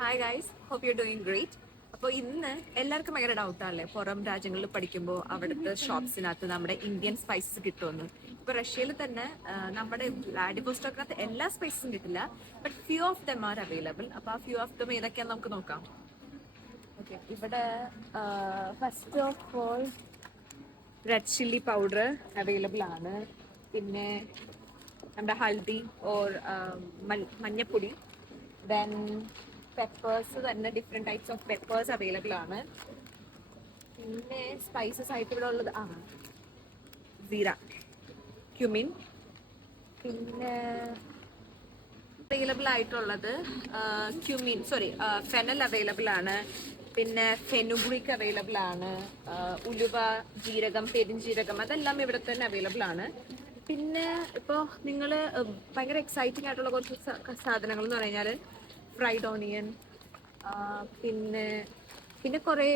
Hi guys, hope you doing great. അപ്പോൾ ഇന്ന് എല്ലാവർക്കും ഭയങ്കര ഡൗട്ടാണല്ലേ, പുറം രാജ്യങ്ങളിൽ പഠിക്കുമ്പോൾ അവിടുത്തെ ഷോപ്സിനകത്ത് നമ്മുടെ ഇന്ത്യൻ സ്പൈസസ് കിട്ടുമെന്ന്. ഇപ്പോൾ റഷ്യയിൽ തന്നെ നമ്മുടെ വ്ളാഡിവോസ്റ്റോക്കിനകത്ത് എല്ലാ സ്പൈസസും കിട്ടില്ല, but few of them are available. അപ്പോൾ ആ ഫ്യൂ ഓഫ് ദം ഏതൊക്കെയാണെന്ന് നമുക്ക് നോക്കാം. ഓക്കെ, ഇവിടെ first of all red chilli powder available ആണ്. പിന്നെ നമ്മുടെ ഹൽദി ഓർ മഞ്ഞപ്പൊടി, ദെൻ പെപ്പേഴ്സ് തന്നെ different types of peppers available ആണ്. പിന്നെ സ്പൈസസ് ആയിട്ട് ഇവിടെ ഉള്ളത് സീറ, ക്യുമിൻ. പിന്നെ അവൈലബിൾ ആയിട്ടുള്ളത് ക്യുമിൻ ഫെനൽ അവൈലബിൾ ആണ്. പിന്നെ ഫെനുഗ്രിക് അവൈലബിൾ ആണ്. ഉലുവ, ജീരകം, പെരിഞ്ജീരകം അതെല്ലാം ഇവിടെ തന്നെ അവൈലബിൾ ആണ്. പിന്നെ ഇപ്പോൾ നിങ്ങൾ ഭയങ്കര എക്സൈറ്റിംഗ് ആയിട്ടുള്ള കുറച്ച് സാധനങ്ങൾ എന്ന് പറഞ്ഞാൽ ഫ്രൈഡ് ഓണിയൻ, പിന്നെ പിന്നെ കുറേ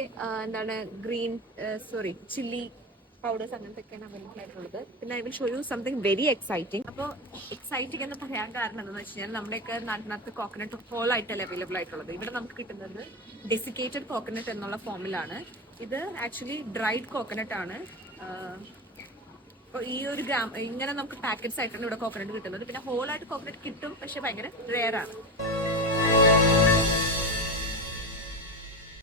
എന്താണ് ചില്ലി പൗഡേഴ്സ് അങ്ങനത്തെയൊക്കെയാണ് അവൈലബിൾ ആയിട്ടുള്ളത്. പിന്നെ I will show you something very exciting. അപ്പോൾ എക്സൈറ്റിംഗ് എന്ന് പറയാൻ കാരണം എന്താണെന്ന് വെച്ച് കഴിഞ്ഞാൽ നമ്മുടെയൊക്കെ നാട്ടിനകത്ത് കോക്കനട്ട് ഹോൾ ആയിട്ടല്ല അവൈലബിൾ ആയിട്ടുള്ളത്. ഇവിടെ നമുക്ക് കിട്ടുന്നത് ഡെസിക്കേറ്റഡ് കോക്കനട്ട് എന്നുള്ള ഫോമിലാണ്. ഇത് ആക്ച്വലി ഡ്രൈഡ് കോക്കനട്ട് ആണ്. അപ്പോൾ ഈ ഒരു ഇങ്ങനെ നമുക്ക് പാക്കറ്റ്സ് ആയിട്ടാണ് ഇവിടെ കോക്കനട്ട് കിട്ടുന്നത്. പിന്നെ ഹോൾ ആയിട്ട് കോക്കനട്ട് കിട്ടും, പക്ഷെ ഭയങ്കര റെയർ ആണ്.